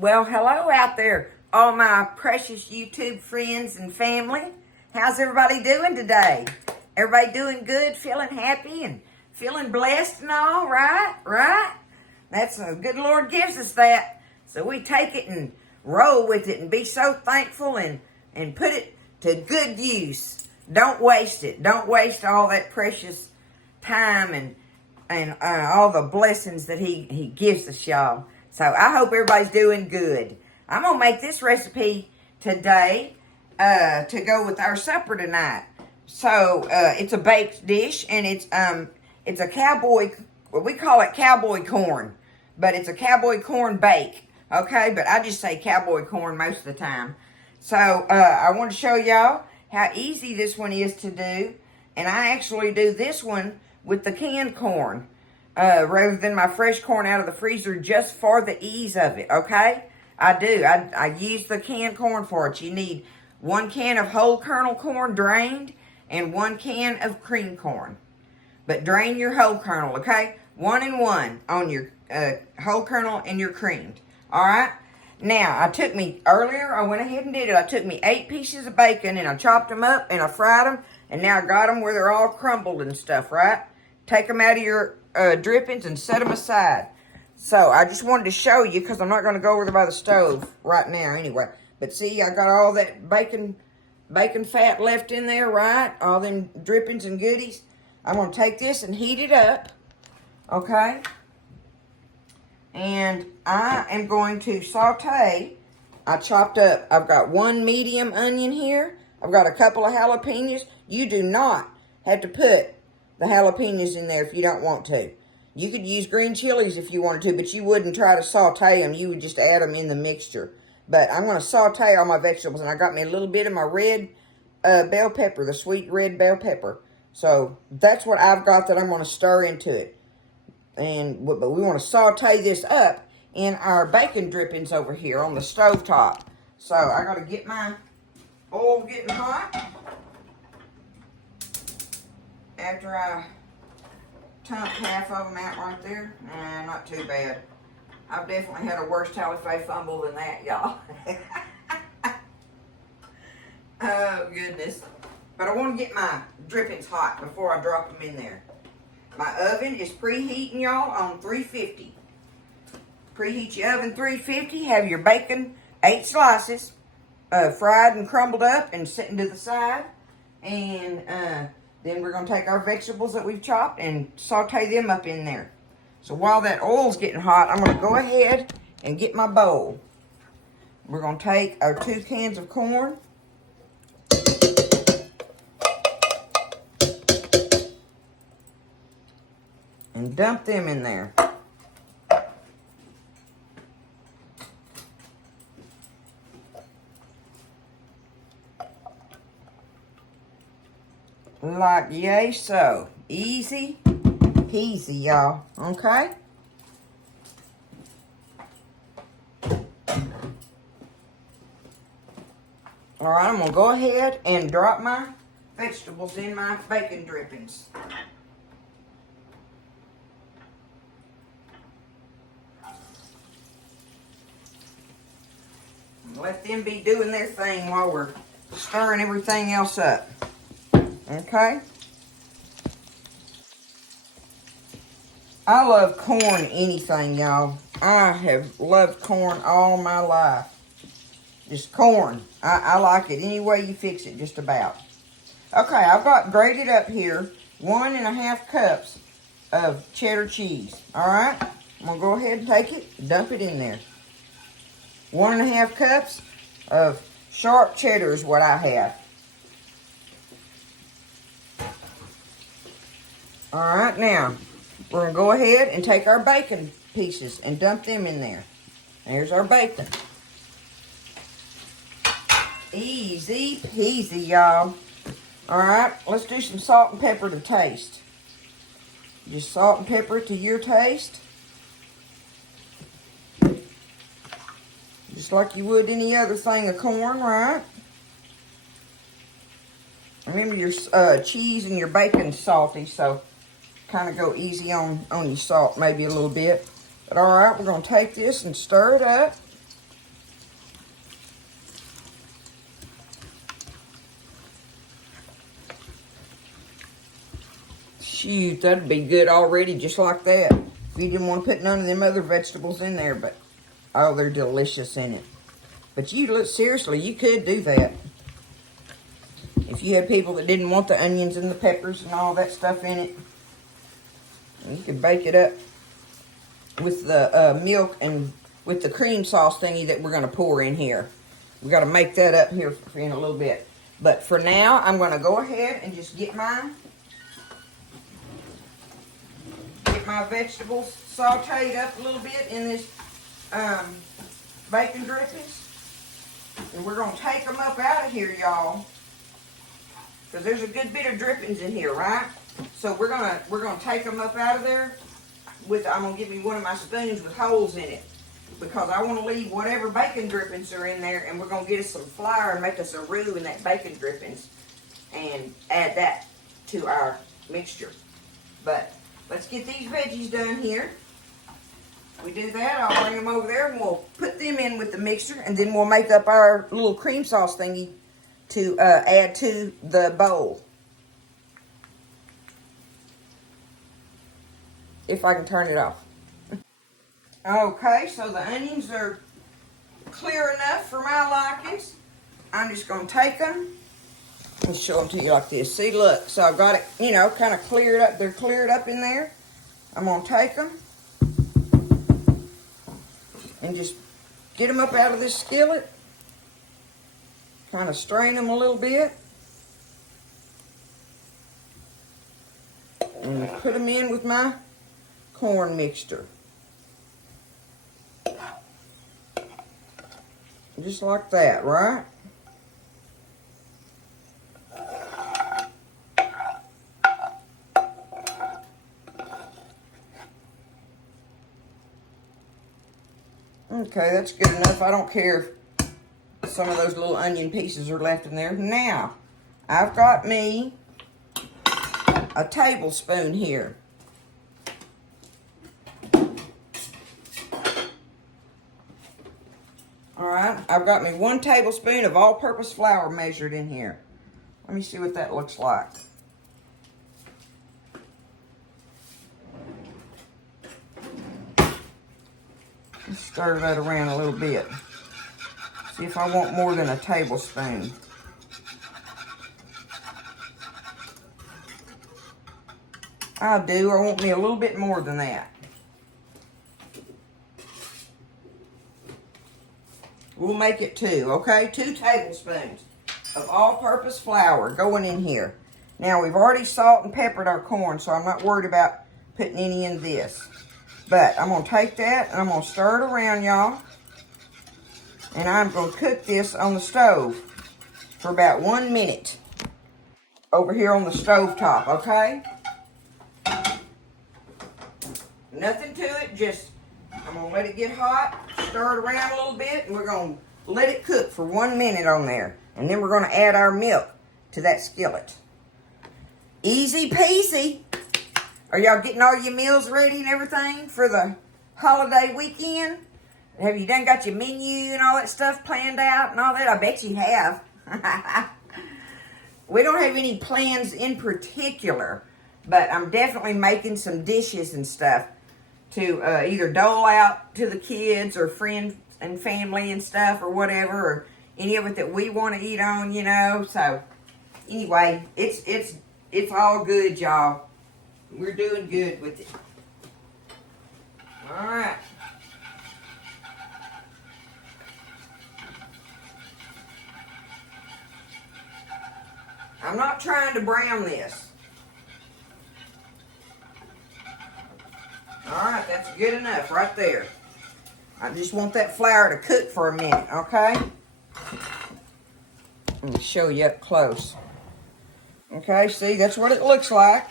Well, hello out there, all my precious YouTube friends and family. How's everybody doing today? Everybody doing good, feeling happy, and feeling blessed and all, right? Right? That's the good Lord gives us that. So we take it and roll with it and be so thankful and put it to good use. Don't waste it. Don't waste all that precious time and all the blessings that he gives us, y'all. So I hope everybody's doing good. I'm going to make this recipe today to go with our supper tonight. So it's a baked dish, and it's a cowboy, well, we call it cowboy corn, but it's a cowboy corn bake, okay? But I just say cowboy corn most of the time. So I want to show y'all how easy this one is to do, and I actually do this one with the canned corn rather than my fresh corn out of the freezer, just for the ease of it, okay? I use the canned corn for it. You need 1 can of whole kernel corn drained and 1 can of cream corn. But drain your whole kernel, okay? 1 and 1 on your whole kernel and your creamed, all right? Now, earlier I went ahead and did it. I took me 8 pieces of bacon and I chopped them up and I fried them. And now I got them where they're all crumbled and stuff, right? Take them out of your drippings and set them aside. So I just wanted to show you, because I'm not going to go over there by the stove right now anyway. But see, I got all that bacon fat left in there, right? All them drippings and goodies. I'm going to take this and heat it up, okay? And I am going to saute. I've got 1 medium onion here. I've got a couple of jalapenos. You do not have to put the jalapenos in there if you don't want to. You could use green chilies if you wanted to, but you wouldn't try to saute them. You would just add them in the mixture. But I'm going to saute all my vegetables, and I got me a little bit of my red bell pepper, the sweet red bell pepper. So that's what I've got that I'm going to stir into it. But we want to saute this up in our bacon drippings over here on the stove top. So I got to get my oil getting hot. After I tump half of them out right there, not too bad. I've definitely had a worse tally-fay fumble than that, y'all. Oh, goodness. But I want to get my drippings hot before I drop them in there. My oven is preheating, y'all, on 350. Preheat your oven 350. Have your bacon, 8 slices, fried and crumbled up and sitting to the side. And then we're going to take our vegetables that we've chopped and saute them up in there. So while that oil's getting hot, I'm going to go ahead and get my bowl. We're going to take our 2 cans of corn. And dump them in there. Like yay so. Easy peasy, y'all. Okay? Alright, I'm going to go ahead and drop my vegetables in my bacon drippings. Let them be doing their thing while we're stirring everything else up. Okay? I love corn anything, y'all. I have loved corn all my life. Just corn. I like it any way you fix it, just about. Okay, I've got grated up here 1.5 cups of cheddar cheese. Alright? I'm going to go ahead and take it, dump it in there. 1.5 cups of sharp cheddar is what I have. Alright, now, we're going to go ahead and take our bacon pieces and dump them in there. There's our bacon. Easy peasy, y'all. Alright, let's do some salt and pepper to taste. Just salt and pepper to your taste. Just like you would any other thing of corn, right? Remember your cheese and your bacon's salty, so kind of go easy on your salt, maybe a little bit. But all right, we're going to take this and stir it up. Shoot, that'd be good already, just like that. If you didn't want to put none of them other vegetables in there, but oh, they're delicious in it. But you look, seriously, you could do that. If you had people that didn't want the onions and the peppers and all that stuff in it, you could bake it up with the milk and with the cream sauce thingy that we're going to pour in here. We got to make that up here in a little bit. But for now, I'm going to go ahead and just get my vegetables sauteed up a little bit in this bacon drippings. And we're going to take them up out of here, y'all. Because there's a good bit of drippings in here, right? So we're gonna take them up out of there. I'm gonna give you one of my spoons with holes in it, because I want to leave whatever bacon drippings are in there, and we're gonna get us some flour and make us a roux in that bacon drippings, and add that to our mixture. But let's get these veggies done here. We do that, I'll bring them over there, and we'll put them in with the mixture, and then we'll make up our little cream sauce thingy to add to the bowl. If I can turn it off. Okay, so the onions are clear enough for my likings. I'm just going to take them and show them to you like this. See, look, so I've got it, you know, kind of cleared up. They're cleared up in there. I'm going to take them and just get them up out of this skillet. Kind of strain them a little bit. And put them in with my corn mixture. Just like that, right? Okay, that's good enough. I don't care if some of those little onion pieces are left in there. Now, I've got me a tablespoon here. Alright, I've got me 1 tablespoon of all-purpose flour measured in here. Let me see what that looks like. Let's stir that around a little bit. See if I want more than a tablespoon. I do. I want me a little bit more than that. We'll make it 2, okay? 2 tablespoons of all-purpose flour going in here. Now, we've already salt and peppered our corn, so I'm not worried about putting any in this. But I'm going to take that, and I'm going to stir it around, y'all. And I'm going to cook this on the stove for about 1 minute over here on the stove top, okay? Nothing to it, just I'm going to let it get hot, stir it around a little bit, and we're going to let it cook for 1 minute on there. And then we're going to add our milk to that skillet. Easy peasy. Are y'all getting all your meals ready and everything for the holiday weekend? Have you done got your menu and all that stuff planned out and all that? I bet you have. We don't have any plans in particular, but I'm definitely making some dishes and stuff to either dole out to the kids or friends and family and stuff or whatever, or any of it that we want to eat on, you know. So anyway, it's all good, y'all. We're doing good with it. All right. I'm not trying to brown this. Alright, that's good enough right there. I just want that flour to cook for a minute, okay? Let me show you up close. Okay, see, that's what it looks like.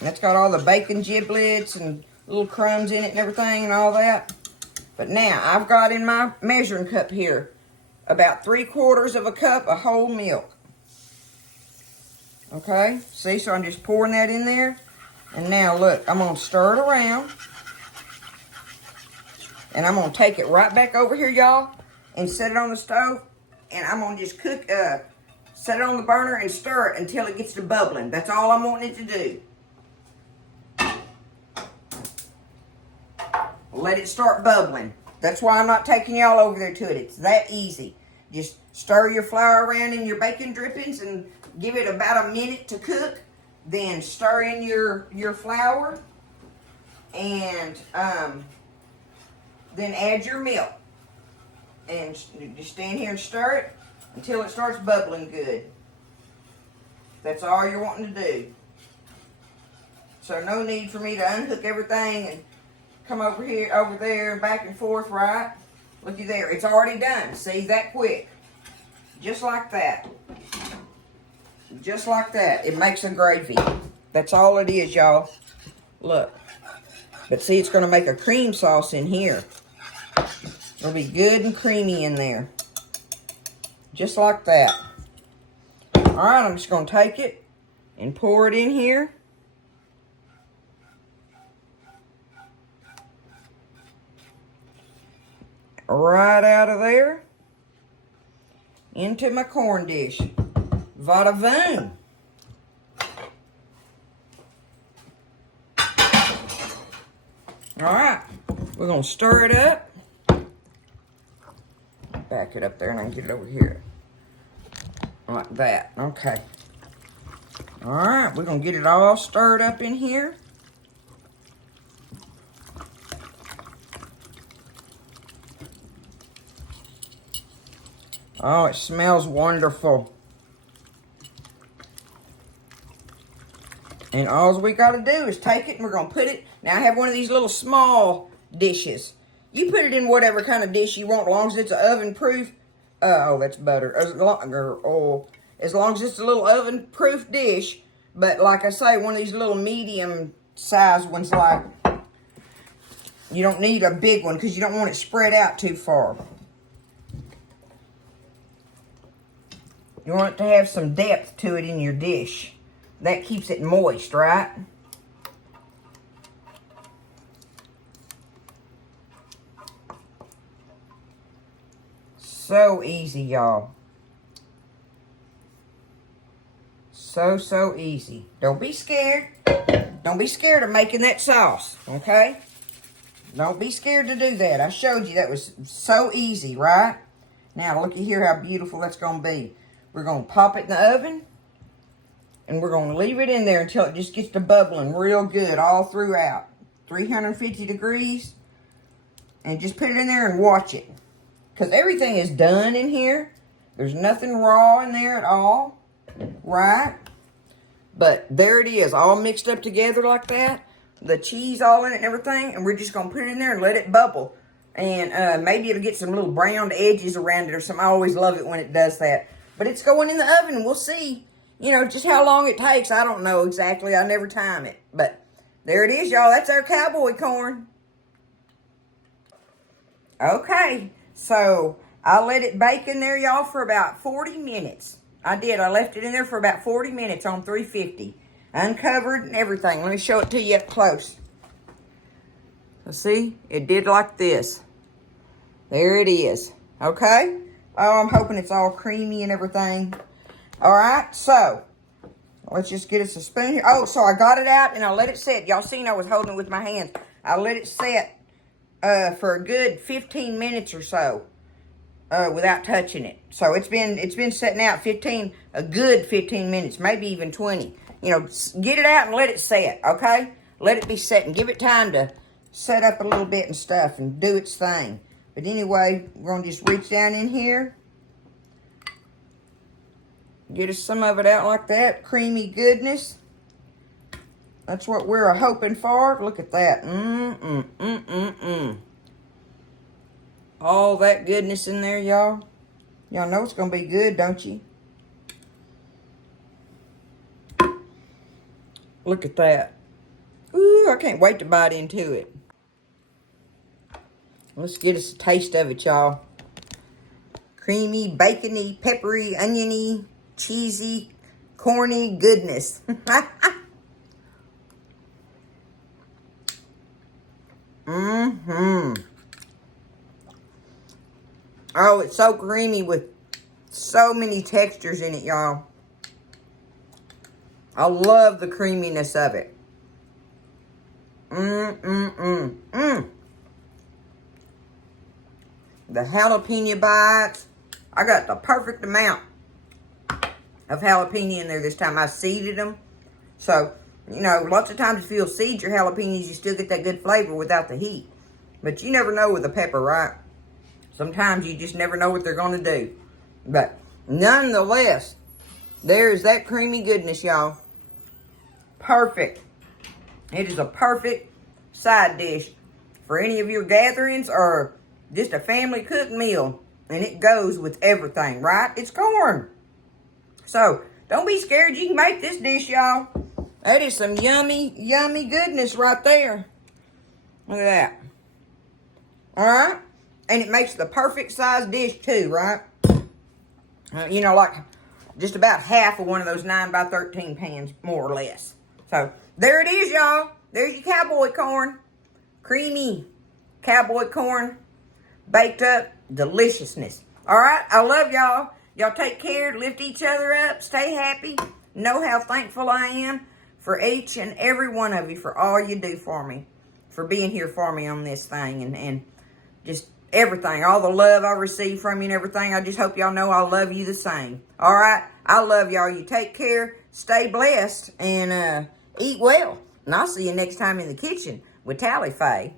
That's got all the bacon giblets and little crumbs in it and everything and all that. But now, I've got in my measuring cup here about 3/4 of a cup of whole milk. Okay, see, so I'm just pouring that in there. And now, look, I'm going to stir it around. And I'm going to take it right back over here, y'all, and set it on the stove. And I'm going to just set it on the burner and stir it until it gets to bubbling. That's all I'm wanting it to do. let it start bubbling. That's why I'm not taking y'all over there to it. It's that easy. Just stir your flour around in your bacon drippings and give it about a minute to cook. Then stir in your flour and then add your milk. And just stand here and stir it until it starts bubbling good. That's all you're wanting to do. So no need for me to unhook everything and come over here, over there, back and forth, right? Looky there, it's already done. See, that quick. Just like that. Just like that. It makes a gravy. That's all it is, y'all. Look. But see, it's going to make a cream sauce in here. It'll be good and creamy in there. Just like that. Alright, I'm just going to take it and pour it in here. Right out of there. Into my corn dish. Vada voom. Alright, we're going to stir it up. Back it up there and I can get it over here. Like that. Okay. Alright, we're going to get it all stirred up in here. Oh, it smells wonderful. And all we got to do is take it and we're going to put it. Now I have one of these little small dishes. You put it in whatever kind of dish you want, as long as it's an oven proof. Oh, that's butter. As long as it's a little oven proof dish. But like I say, one of these little medium size ones, like, you don't need a big one because you don't want it spread out too far. You want it to have some depth to it in your dish. That keeps it moist, right? So easy, y'all. So easy. Don't be scared. Don't be scared of making that sauce, okay? Don't be scared to do that. I showed you that was so easy, right? Now, looky here how beautiful that's going to be. We're going to pop it in the oven. And we're going to leave it in there until it just gets to bubbling real good all throughout. 350 degrees. And just put it in there and watch it. Because everything is done in here. There's nothing raw in there at all. Right? But there it is. All mixed up together like that. The cheese all in it and everything. And we're just going to put it in there and let it bubble. And maybe it'll get some little browned edges around it or something. I always love it when it does that. But it's going in the oven and we'll see. You know, just how long it takes, I don't know exactly. I never time it. But there it is, y'all. That's our cowboy corn. Okay. So, I let it bake in there, y'all, for about 40 minutes. I did. I left it in there for about 40 minutes on 350. Uncovered and everything. Let me show it to you up close. So, see? It did like this. There it is. Okay? Oh, I'm hoping it's all creamy and everything. Alright, so, let's just get us a spoon here. Oh, so I got it out and I let it set. Y'all seen I was holding it with my hands. I let it set for a good 15 minutes or so without touching it. So it's been setting out a good 15 minutes, maybe even 20. You know, get it out and let it set, okay? Let it be set and give it time to set up a little bit and stuff and do its thing. But anyway, we're going to just reach down in here. Get us some of it out like that. Creamy goodness. That's what we're hoping for. Look at that. All that goodness in there, y'all. Y'all know it's going to be good, don't you? Look at that. Ooh, I can't wait to bite into it. Let's get us a taste of it, y'all. Creamy, bacony, peppery, oniony, cheesy, corny goodness. Oh, it's so creamy with so many textures in it, y'all. I love the creaminess of it. the jalapeno bites. I got the perfect amount of jalapeno in there this time. I seeded them. So, you know, lots of times if you'll seed your jalapenos, you still get that good flavor without the heat. But you never know with a pepper, right? Sometimes you just never know what they're going to do. But nonetheless, there's that creamy goodness, y'all. Perfect. It is a perfect side dish for any of your gatherings or just a family cooked meal. And it goes with everything, right? It's corn. So, don't be scared. You can make this dish, y'all. That is some yummy, yummy goodness right there. Look at that. Alright? And it makes the perfect size dish too, right? You know, like just about half of one of those 9x13 pans, more or less. So, there it is, y'all. There's your cowboy corn. Creamy cowboy corn. Baked up deliciousness. Alright? I love y'all. Y'all take care. Lift each other up. Stay happy. Know how thankful I am for each and every one of you for all you do for me. For being here for me on this thing. And just everything, all the love I receive from you and everything. I just hope y'all know I love you the same. All right? I love y'all. You take care, stay blessed, and eat well. And I'll see you next time in the kitchen with Tally Faye.